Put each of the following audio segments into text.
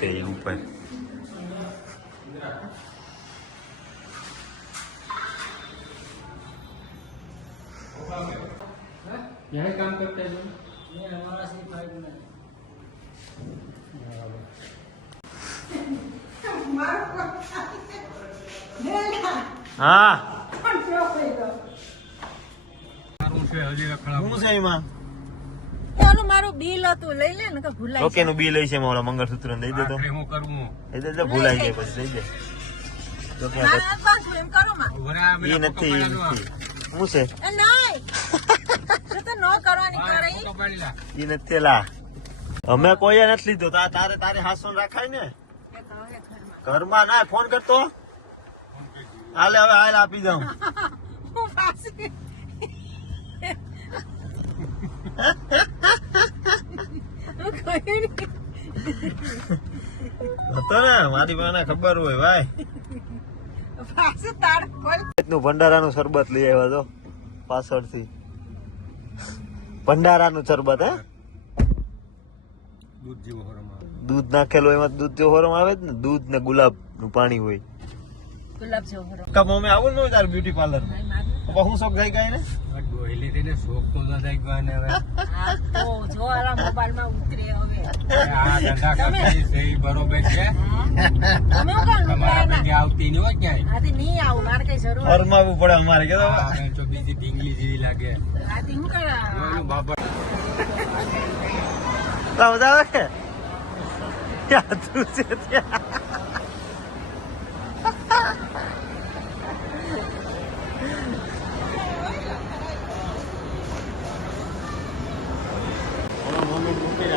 सकते हैं ऊपर। यहाँ काम करते हैं ये हमारा सिर्फ फाइव में हाँ ચાલો મારું બિલ હતું લઈ લે ને કે ભૂલાય ઓકે નું બિલ છે મારા મંગળસૂત્ર દઈ દે તો હું કરું દઈ દે ભૂલાઈ જાય પછી દઈ દે તો કે મારા પાસ એમ કરો માં એ નથી હું છે એ નહીં તો નો કરવાની કરે એ નથી લા અમે કોઈ નથી લીધો તારે તારે હાસન રાખાય ને ઘરમાં ના ફોન કરતો હાલે હવે હાલ આપી દઉં હું પાછી હતો ને મારી પાસે ખબર હોય ભાઈ પાછું તાર ખોલ નું ભંડારાનું શરબત લઈ આવ્યા તો પાછળથી ભંડારાનું શરબત હે દૂધ જેવો હરમ દૂધ નાખેલું એમાં દૂધ જેવો હરમ આવે જ ને દૂધ ને ગુલાબ નું પાણી હોય ગુલાબ જેવો હરો કમ અમે આવું ને તાર બ્યુટી પાર્લર હું શોખ જાય કઈ ને ડોયલી થઈને શોખ તો થઈ ગયો ને હવે આ તો જો આલા મોબાઈલ માં ઉતરે હવે આ ધંધા કરતા છે ઈ બરોબર છે તમે કોણ તમારા ભેગી આવતી નહીં હોય ક્યાંય આથી નહીં આવું મારે કઈ જરૂર ફરમાવું પડે અમારે કે આ જો બીજી ઢીંગલી જેવી લાગે આથી હું કરા ઓલું બાપા બતાવે કે યા તું છે ત્યાં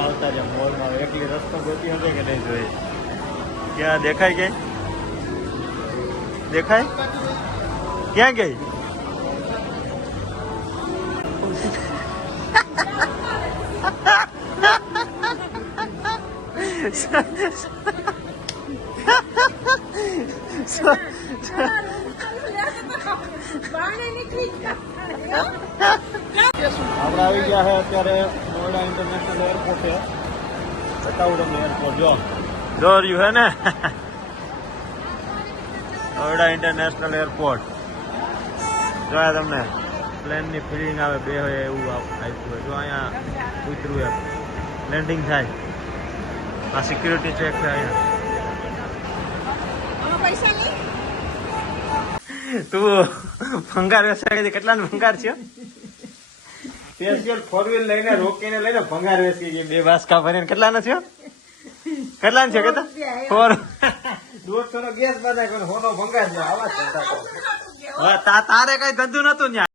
આવતા છે મોલમાં એકલી રસ્તો ગોતી હશે કે નહીં જોઈ ક્યાં દેખાય ગઈ દેખાય ક્યાં ગઈ બાણે નીકળી ગયા આપણે આવી ગયા છે અત્યારે નોઈડા ઇન્ટરનેશનલ એરપોર્ટ છે ચટાઉડમ એરપોર્ટ જો રહ્યું હે ને નોઈડા ઇન્ટરનેશનલ એરપોર્ટ જોયા તમને પ્લેનની ફિલિંગ આવે બે હોય એવું આપ્યું હોય જો અહીંયા ઉતર્યું એમ લેન્ડિંગ થાય આ સિક્યુરિટી ચેક છે અહીંયા પૈસા નહીં તું ભંગાર વેચાય કેટલાનો ભંગાર છે સ્પેશિયલ 4 વ્હીલ લઈને રોકીને લઈને ભંગાર વેચી ગઈ બે વાસકા ભરીને કેટલાનો છે કેટલાનો છે કેતા 4 150 નો ગેસ બનાય કોને હોનો ભંગાર છે આવા છે તારે કઈ ધંધો નતું ન્યા